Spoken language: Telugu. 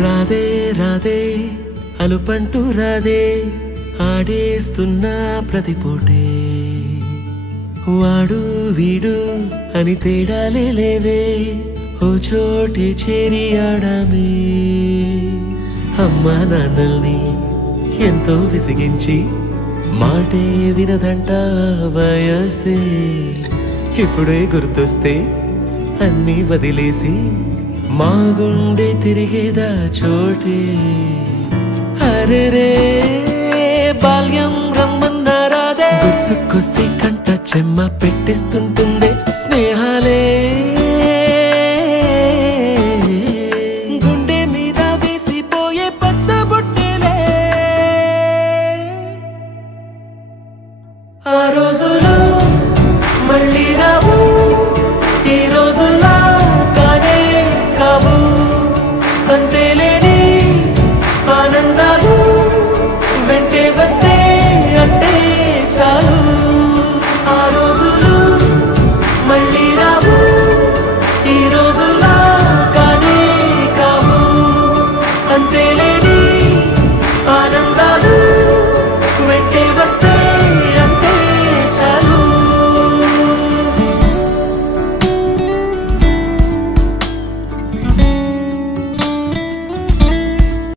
రాధే రాధే అలుపంటూ రాధే ఆడేస్తున్నా ప్రతిపోటే వాడు వీడు అని తేడాలే లేవే ఓ చోటే చేరి ఆడామే అమ్మా నాన్నల్ని ఎంతో విసిగించి మాటే వినదంట వయసే ఇప్పుడే గుర్తొస్తే అన్నీ వదిలేసి మా గుండె తిరిగేదా చోటే అరెరే బాల్యం రమ్మన్నారాదే గుర్తుకొస్తే కంట చెమ్మ పెట్టిస్తుంటే